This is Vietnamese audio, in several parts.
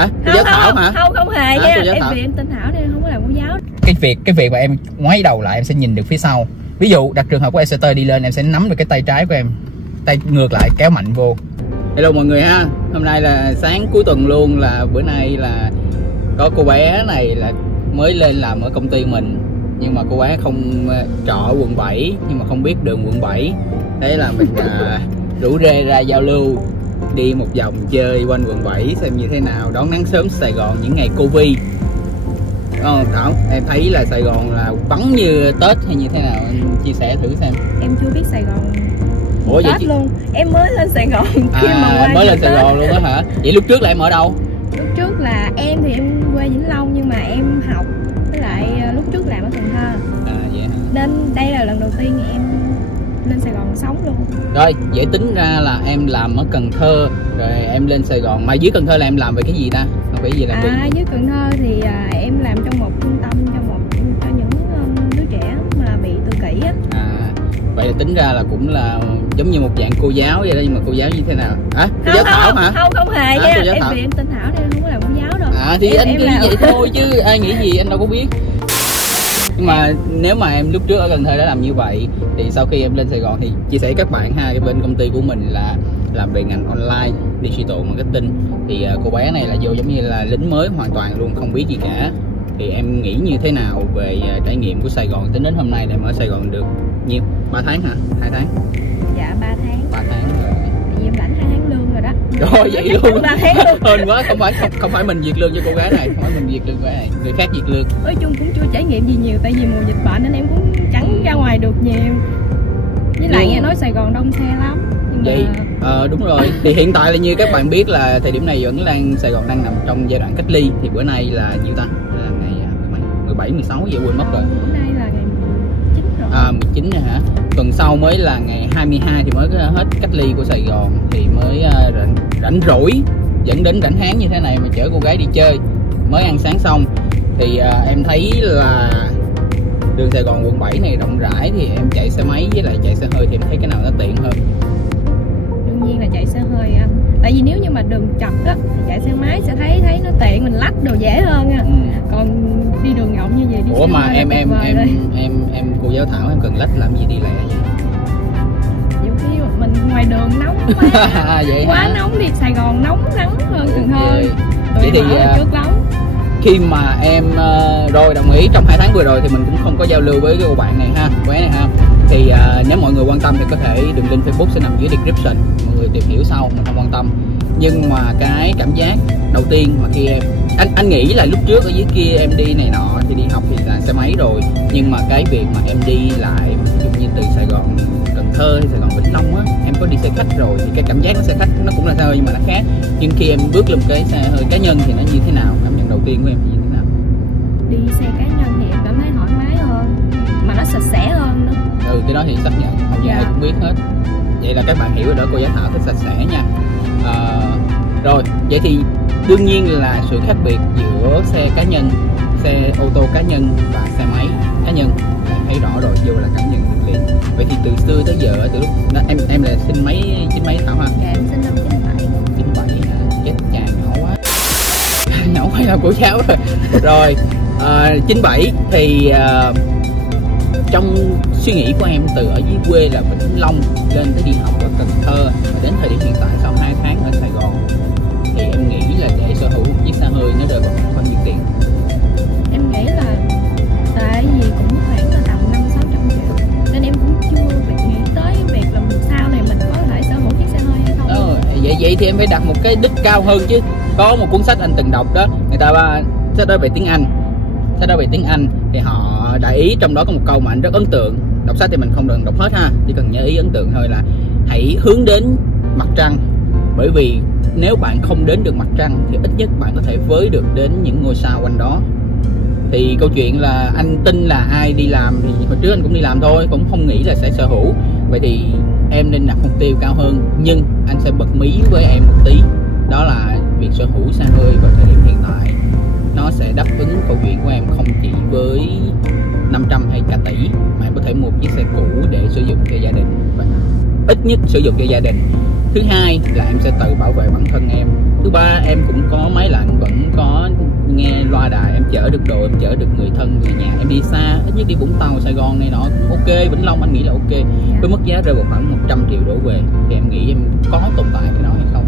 Hả? Cô giáo Thảo hả? Không hề nha. Em tên Thảo nên không có làm cô giáo. Cái việc mà em ngoái đầu lại em sẽ nhìn được phía sau. Ví dụ đặt trường hợp của Exeter đi lên, em sẽ nắm được cái tay trái của em, tay ngược lại kéo mạnh vô. Hello mọi người ha. Hôm nay là sáng cuối tuần luôn, là bữa nay là có cô bé này là mới lên làm ở công ty mình, nhưng mà cô bé không trọ quận 7 nhưng mà không biết đường quận 7. Thế là mình rủ rê ra giao lưu, đi một vòng chơi quanh quận 7 xem như thế nào, đón nắng sớm Sài Gòn những ngày Covid. Thảo, em thấy là Sài Gòn là vắng như Tết hay như thế nào, anh chia sẻ thử xem. Em chưa biết Sài Gòn Tết luôn, em mới lên Sài Gòn khi mà mới lên Sài Gòn luôn á hả? Vậy lúc trước là em ở đâu? Lúc trước là em thì em quê Vĩnh Long nhưng mà em học với lại lúc trước làm ở Cần Thơ. Vậy hả? Nên đây là lần đầu tiên em lên Sài Gòn sống luôn. Rồi, vậy tính ra là em làm ở Cần Thơ rồi em lên Sài Gòn, mà dưới Cần Thơ là em làm về cái gì ta? Không phải gì làm dưới Cần Thơ thì em làm trong một trung tâm cho những đứa trẻ mà bị tự kỷ á. Vậy là tính ra là cũng là giống như một dạng cô giáo vậy đó, nhưng mà cô giáo như thế nào? Cô giáo Thảo hả? Không hề nha. Em tên Thảo nên không có làm cô giáo đâu. Thì anh cứ vậy thôi chứ ai nghĩ gì anh đâu có biết. Nhưng mà nếu mà em lúc trước ở Cần Thơ đã làm như vậy thì sau khi em lên Sài Gòn thì chia sẻ các bạn ha, cái bên công ty của mình là làm về ngành online digital marketing, thì cô bé này là vô giống như là lính mới hoàn toàn luôn, không biết gì cả. Thì em nghĩ như thế nào về trải nghiệm của Sài Gòn tính đến hôm nay em ở Sài Gòn được nhiêu? 3 tháng hả? 2 tháng? Dạ 3 tháng. 3 tháng rồi. Tại vì em lãnh 2 tháng lương rồi đó. Rồi vậy luôn. 3 tháng luôn. Hên quá, không phải mình duyệt lương cho cô gái này, không phải mình duyệt lương cô gái này, người khác duyệt lương. Nói chung cũng chưa trải nghiệm gì nhiều tại vì mùa dịch bệnh nên em cũng chẳng ra ngoài được nhiều. Với lại nghe nói Sài Gòn đông xe lắm. Nhưng vậy đúng rồi. Thì hiện tại là như các bạn biết là thời điểm này vẫn Sài Gòn đang nằm trong giai đoạn cách ly. Thì bữa nay là nhiêu ta? Là ngày 17, 16 giờ quên mất rồi. Bữa nay là ngày 19 rồi. 19 rồi hả? Tuần sau mới là ngày 22 thì mới hết cách ly của Sài Gòn, thì mới rảnh rỗi dẫn đến rảnh háng như thế này mà chở cô gái đi chơi. Mới ăn sáng xong thì em thấy là đường Sài Gòn quận 7 này rộng rãi, thì em chạy xe máy với lại chạy xe hơi thì em thấy cái nào nó tiện hơn? Đương nhiên là chạy xe hơi anh. Tại vì nếu như mà đường chật á thì chạy xe máy sẽ thấy nó tiện, mình lách đồ dễ hơn á. Còn đi đường rộng như vậy đi. Ủa mà em cô giáo Thảo, em cần lách làm gì đi lẹ vậy? Nhiều khi mình ngoài đường nóng quá. Vậy quá hả? Nóng, đi Sài Gòn nóng nắng hơn Cần Thơ. Vậy thì trước lắm. Khi mà em rồi đồng ý trong 2 tháng vừa rồi thì mình cũng không có giao lưu với cái cô bạn này ha, cô bé này ha. Thì nếu mọi người quan tâm thì có thể đường link Facebook sẽ nằm dưới description, mọi người tìm hiểu sau, mình không quan tâm. Nhưng mà cái cảm giác đầu tiên mà khi anh nghĩ là lúc trước ở dưới kia em đi này nọ thì đi học thì là xe máy rồi, nhưng mà cái việc mà em đi lại ví dụ như từ Sài Gòn Cần Thơ hay Sài Gòn Vĩnh Long á, em có đi xe khách rồi thì cái cảm giác nó xe khách nó cũng là xe hơi nhưng mà nó khác. Nhưng khi em bước lên một cái xe hơi cá nhân thì nó như thế nào? Cảm nhận đầu tiên của em như thế nào? Đi xe cá nhân thì em cảm thấy thoải mái hơn, mà nó sạch sẽ hơn nữa. Cái đó thì xác nhận, hầu như ai cũng biết hết. Vậy là các bạn hiểu rồi đó, cô giáo Thảo thích sạch sẽ nha. Rồi, vậy thì đương nhiên là sự khác biệt giữa xe cá nhân, xe ô tô cá nhân và xe máy cá nhân là thấy rõ rồi, vô là cảm nhận được liền. Vậy thì từ xưa tới giờ, từ lúc đó, em là sinh mấy Thảo ha? Dạ em sinh năm 97. 97 hả? Chết cha, nhỏ quá. Nhỏ quá là cô giáo rồi. Rồi 97 thì trong suy nghĩ của em từ ở dưới quê là Vĩnh Long lên tới đi học ở Cần Thơ, và đến thời điểm hiện tại sau 2 tháng ở Sài Gòn thì em nghĩ là để sở hữu một chiếc xe hơi nó rơi vào bao nhiêu tiền? Em nghĩ là tại vì cũng khoảng là tầm 500-600 triệu nên em cũng chưa nghĩ tới việc là sau này mình có thể sở hữu chiếc xe hơi hay không. Vậy thì em phải đặt một cái đích cao hơn chứ. Có một cuốn sách anh từng đọc đó, người ta sách đó về tiếng Anh thì họ đại ý trong đó có một câu mà anh rất ấn tượng. Đọc sách thì mình không cần đọc hết ha, chỉ cần nhớ ý ấn tượng thôi, là hãy hướng đến mặt trăng, bởi vì nếu bạn không đến được mặt trăng thì ít nhất bạn có thể với được đến những ngôi sao quanh đó. Thì câu chuyện là anh tin là ai đi làm thì hồi trước anh cũng đi làm thôi, cũng không nghĩ là sẽ sở hữu. Vậy thì em nên đặt mục tiêu cao hơn, nhưng anh sẽ bật mí với em một tí, đó là việc sở hữu xe hơi vào thời điểm hiện tại nó sẽ đáp ứng câu chuyện của em không chỉ với 500 hay cả tỷ, mà em có thể mua một chiếc xe cũ để sử dụng cho gia đình, và ít nhất sử dụng cho gia đình. Thứ hai là em sẽ tự bảo vệ bản thân em. Thứ ba, em cũng có máy lạnh vẫn độ em chở được người thân, người nhà, em đi xa, ít nhất đi Vũng Tàu, Sài Gòn này nọ cũng ok, Vĩnh Long anh nghĩ là ok. Với mức giá rơi vào khoảng 100 triệu đổ về thì em nghĩ em có tồn tại cái đó hay không?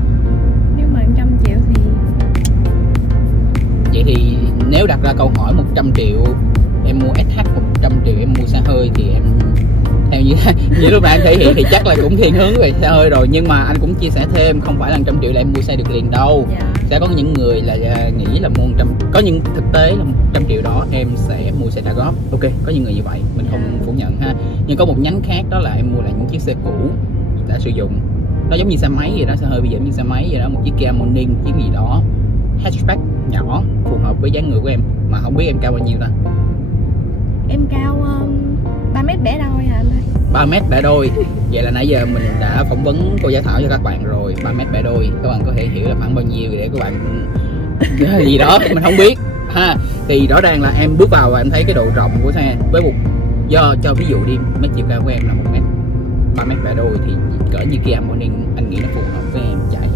Nếu mà 100 triệu thì vậy thì nếu đặt ra câu hỏi 100 triệu em mua SH, 100 triệu em mua xe hơi thì em theo như lúc nãy anh thể hiện thì chắc là cũng thiên hướng về xe hơi rồi. Nhưng mà anh cũng chia sẻ thêm, không phải là 100 triệu là em mua xe được liền đâu. Sẽ có những người là nghĩ là mua 100, có những thực tế là 100 triệu đó em sẽ mua xe trả góp. Ok, có những người như vậy, mình không phủ nhận ha. Nhưng có một nhánh khác đó là em mua lại những chiếc xe cũ đã sử dụng. Nó giống như xe máy vậy đó, xe hơi bây giờ như xe máy vậy đó, một chiếc Kia Morning, chiếc gì đó hatchback nhỏ phù hợp với dáng người của em. Mà không biết em cao bao nhiêu ta? Em cao 3 mét bẻ đôi à anh ơi. 3 mét bẻ đôi. Vậy là nãy giờ mình đã phỏng vấn cô giáo Thảo cho các bạn rồi. 3 mét bẻ đôi các bạn có thể hiểu là khoảng bao nhiêu để các bạn gì đó mình không biết ha. Thì rõ ràng là em bước vào và em thấy cái độ rộng của xe với một cho ví dụ đi, mét chiều cao của em là 1 mét, 3 mét bẻ đôi thì cỡ như Kia Morning anh nghĩ nó phù hợp với em chạy.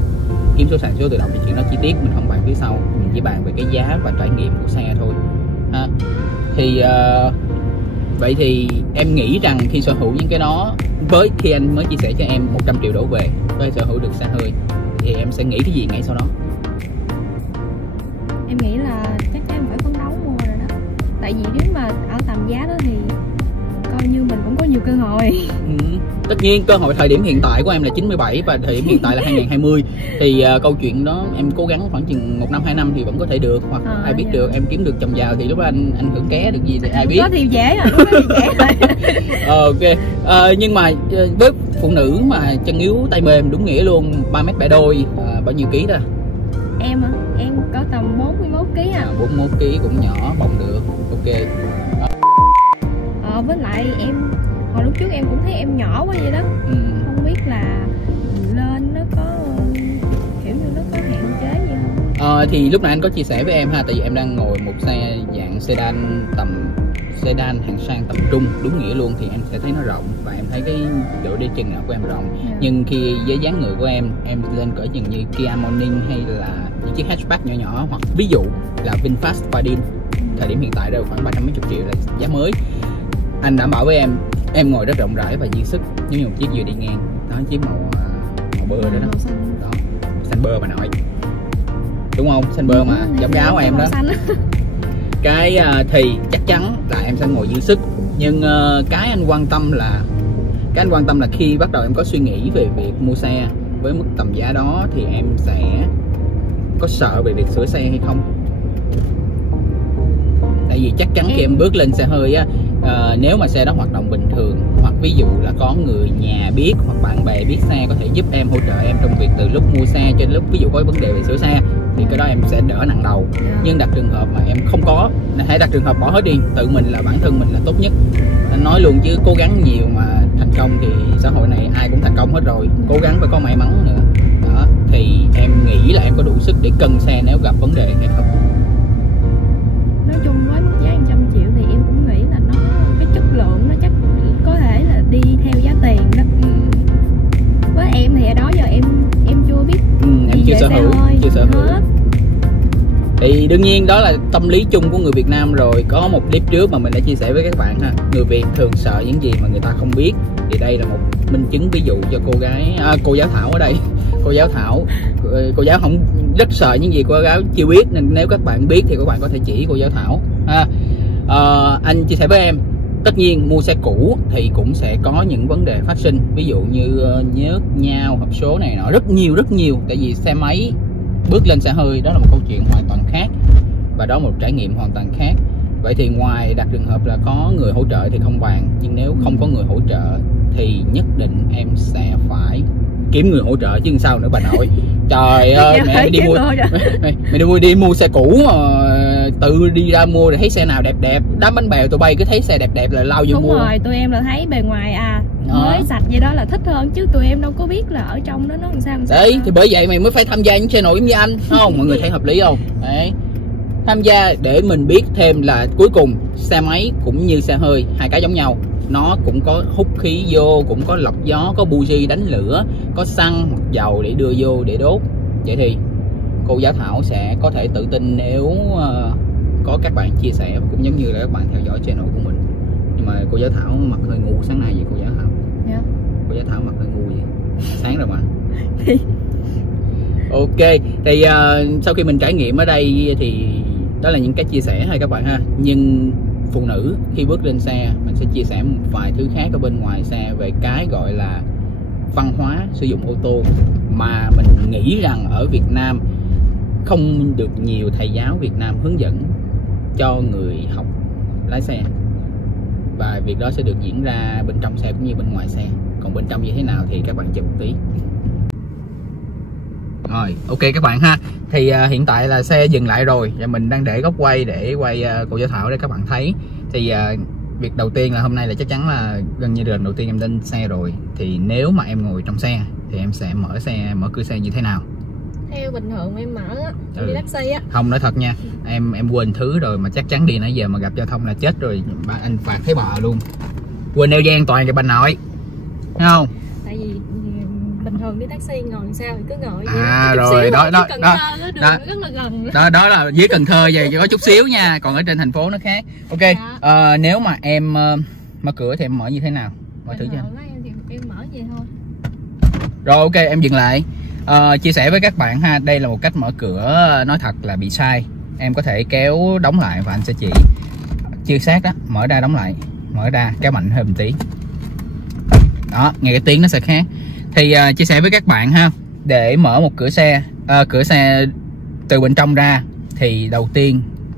Kiếm số sàn số tự động thì chuyện đó chi tiết mình không bàn phía sau, mình chỉ bàn về cái giá và trải nghiệm của xe thôi ha. Thì vậy thì em nghĩ rằng khi sở hữu những cái đó, với khi anh mới chia sẻ cho em 100 triệu đổ về với sở hữu được xe hơi thì em sẽ nghĩ cái gì ngay sau đó? Em nghĩ là chắc em phải phấn đấu mua rồi đó. Tại vì nếu mà ở tầm giá đó thì coi như mình cũng có nhiều cơ hội. Tất nhiên cơ hội thời điểm hiện tại của em là 97 và thời điểm hiện tại là 2020 thì câu chuyện đó em cố gắng khoảng chừng 1 năm 2 năm thì vẫn có thể được, hoặc ai biết được em kiếm được chồng giàu thì lúc đó anh hưởng ké được gì thì ai biết. Đó thì dễ rồi, lúc đó thì dễ rồi. Ok. Nhưng mà với phụ nữ mà chân yếu tay mềm đúng nghĩa luôn, 3 mét bẻ đôi, bao nhiêu ký ta? Em có tầm 41 kg à. 41 kg cũng nhỏ, bồng được. Ok. Với lại em hồi lúc trước em cũng thấy em nhỏ quá vậy đó. Không biết là lên nó có kiểu như nó có hạn chế gì không? Thì lúc nãy anh có chia sẻ với em ha, tại vì em đang ngồi một xe dạng sedan hạng sang tầm trung đúng nghĩa luôn, thì em sẽ thấy nó rộng và em thấy cái độ đi chân của em rộng. Nhưng khi với dáng người của em lên cỡ chừng như Kia Morning hay là những chiếc hatchback nhỏ nhỏ, hoặc ví dụ là VinFast Fadin thời điểm hiện tại đều khoảng 350 triệu là giá mới, anh đảm bảo với em ngồi rất rộng rãi và dư sức giống như một chiếc vừa đi ngang đó, chiếc màu bơ đó, đó xanh bơ mà nội, đúng không? Xanh bơ mà giống cái áo em đó. Cái thì chắc chắn là em sẽ ngồi dư sức. Nhưng cái anh quan tâm là khi bắt đầu em có suy nghĩ về việc mua xe với mức tầm giá đó thì em sẽ có sợ về việc sửa xe hay không. Tại vì chắc chắn khi em bước lên xe hơi á, nếu mà xe đó hoạt động bình thường, hoặc ví dụ là có người nhà biết hoặc bạn bè biết xe có thể giúp em, hỗ trợ em trong việc từ lúc mua xe cho đến lúc ví dụ có vấn đề về sửa xe thì cái đó em sẽ đỡ nặng đầu. Nhưng đặt trường hợp mà em không có, hãy đặt trường hợp bỏ hết đi, tự mình là bản thân mình là tốt nhất. Anh nói luôn chứ cố gắng nhiều mà thành công thì xã hội này ai cũng thành công hết rồi, cố gắng phải có may mắn nữa đó. Thì em nghĩ là em có đủ sức để cân xe nếu gặp vấn đề hay không? Nói chung với mức giá 100 triệu thì em cũng nghĩ là nó cái chất lượng nó chắc có thể là đi theo giá tiền đó. Với em thì ở đó giờ em chưa biết em chưa sở hữu thì đương nhiên đó là tâm lý chung của người Việt Nam rồi. Có một clip trước mà mình đã chia sẻ với các bạn ha, người Việt thường sợ những gì mà người ta không biết, thì đây là một minh chứng ví dụ cho cô giáo Thảo ở đây. Cô giáo không rất sợ những gì cô giáo chưa biết, nên nếu các bạn biết thì các bạn có thể chỉ cô giáo Thảo ha. Anh chia sẻ với em, tất nhiên mua xe cũ thì cũng sẽ có những vấn đề phát sinh, ví dụ như nhớt nhao, hộp số này nọ, rất nhiều. Tại vì xe máy bước lên xe hơi đó là một câu chuyện hoàn toàn khác và đó là một trải nghiệm hoàn toàn khác. Vậy thì ngoài đặt trường hợp là có người hỗ trợ thì không bàn, nhưng nếu không có người hỗ trợ thì nhất định em sẽ phải kiếm người hỗ trợ chứ sao nữa bà nội. Trời ơi, mẹ đi mua xe cũ mà tự đi ra mua rồi thấy xe nào đẹp, đám bánh bèo tụi bay cứ thấy xe đẹp là lao vô mua. Đúng rồi, tụi em là thấy bề ngoài mới sạch vậy đó là thích hơn, chứ tụi em đâu có biết là ở trong đó nó làm sao. Đấy, thì bởi vậy mày mới phải tham gia những channel giống như anh, không? Mọi người thấy hợp lý không? Đấy, tham gia để mình biết thêm là cuối cùng xe máy cũng như xe hơi, hai cái giống nhau, nó cũng có hút khí vô, cũng có lọc gió, có buji đánh lửa, có xăng hoặc dầu để đưa vô để đốt. Vậy thì cô giáo Thảo sẽ có thể tự tin nếu có các bạn chia sẻ cũng giống như là các bạn theo dõi channel của mình. Nhưng mà cô giáo Thảo mặt hơi ngu sáng nay vậy cô giáo Thảo. Yeah. Cô giáo Thảo mặt hơi ngu vậy. Sáng rồi mà. Ok, thì sau khi mình trải nghiệm ở đây thì đó là những cái chia sẻ hay các bạn ha. Nhưng phụ nữ khi bước lên xe, mình sẽ chia sẻ một vài thứ khác ở bên ngoài xe về cái gọi là văn hóa sử dụng ô tô mà mình nghĩ rằng ở Việt Nam không được nhiều thầy giáo Việt Nam hướng dẫn cho người học lái xe, và việc đó sẽ được diễn ra bên trong xe cũng như bên ngoài xe. Còn bên trong như thế nào thì các bạn chờ một tí. Rồi, ok các bạn ha. Thì hiện tại là xe dừng lại rồi và mình đang để góc quay để quay cô giáo Thảo để các bạn thấy. Thì việc đầu tiên là hôm nay là chắc chắn là gần như lần đầu tiên em lên xe rồi. Thì nếu mà em ngồi trong xe thì em sẽ mở cửa xe như thế nào? Theo bình thường em mở á, đi taxi á. Không, nói thật nha, em quên thứ rồi mà chắc chắn đi nãy giờ mà gặp giao thông là chết rồi, anh phạt thấy bò luôn. Quên đeo dây an toàn cho bà nội, thấy không? Tại vì bình thường đi taxi ngồi sao thì cứ ngồi rồi đó đó là dưới Cần Thơ vậy, chỉ có chút xíu nha, còn ở trên thành phố nó khác. Ok, nếu mà em mở cửa thì em mở như thế nào? Mở thử cho em mở vậy thôi. Rồi ok, em dừng lại. Chia sẻ với các bạn ha, đây là một cách mở cửa nói thật là bị sai. Em có thể kéo đóng lại và anh sẽ chỉ. Chưa sát đó, mở ra đóng lại, mở ra kéo mạnh hơn một tí. Đó, nghe cái tiếng nó sẽ khác. Thì chia sẻ với các bạn ha, để mở một cửa xe từ bên trong ra thì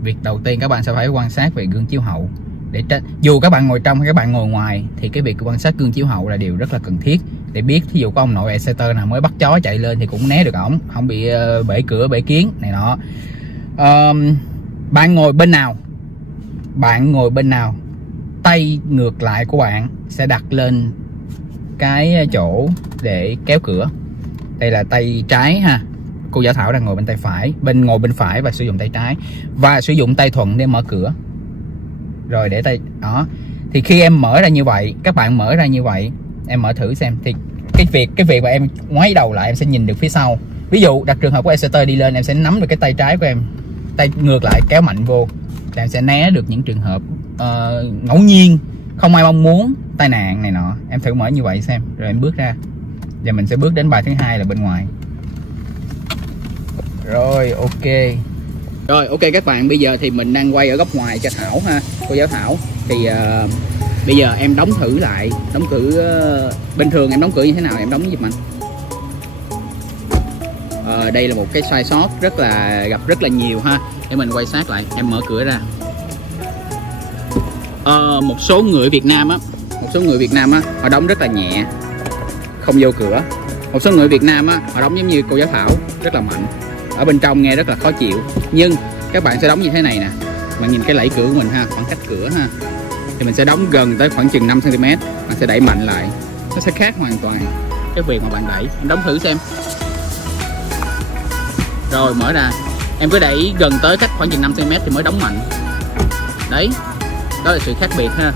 việc đầu tiên các bạn sẽ phải quan sát về gương chiếu hậu. Để dù các bạn ngồi trong hay các bạn ngồi ngoài thì cái việc quan sát gương chiếu hậu là điều rất là cần thiết để biết thí dụ có ông nội exciter nào mới bắt chó chạy lên thì cũng né được ổng, không bị bể cửa bể kiến này nọ. Bạn ngồi bên nào tay ngược lại của bạn sẽ đặt lên cái chỗ để kéo cửa. Đây là tay trái ha, cô giáo Thảo đang ngồi bên tay phải, ngồi bên phải và sử dụng tay trái, và sử dụng tay thuận để mở cửa. Rồi để tay đó, thì khi em mở ra như vậy, các bạn mở ra như vậy, em mở thử xem thì cái việc mà em ngoái đầu lại em sẽ nhìn được phía sau. Ví dụ đặt trường hợp của exciter đi lên, em sẽ nắm được cái tay trái của em, tay ngược lại kéo mạnh vô, thì em sẽ né được những trường hợp ngẫu nhiên không ai mong muốn, tai nạn này nọ. Em thử mở như vậy xem, rồi em bước ra và mình sẽ bước đến bài thứ hai là bên ngoài. Rồi ok. Rồi ok các bạn, bây giờ thì mình đang quay ở góc ngoài cho Thảo ha, cô giáo Thảo. Thì bây giờ em đóng thử lại, bình thường em đóng cửa như thế nào em đóng giúp mình. Đây là một cái sai sót gặp rất là nhiều ha. Để mình quay sát lại, em mở cửa ra. Một số người Việt Nam á, họ đóng rất là nhẹ, không vô cửa. Một số người Việt Nam á, họ đóng giống như cô giáo Thảo, rất là mạnh, ở bên trong nghe rất là khó chịu. Nhưng các bạn sẽ đóng như thế này nè, bạn nhìn cái lẫy cửa của mình ha, khoảng cách cửa ha, thì mình sẽ đóng gần tới khoảng chừng 5 cm, bạn sẽ đẩy mạnh lại, nó sẽ khác hoàn toàn cái việc mà bạn đẩy. Em đóng thử xem. Rồi mở ra, em cứ đẩy gần tới cách khoảng chừng 5 cm thì mới đóng mạnh. Đấy, đó là sự khác biệt ha.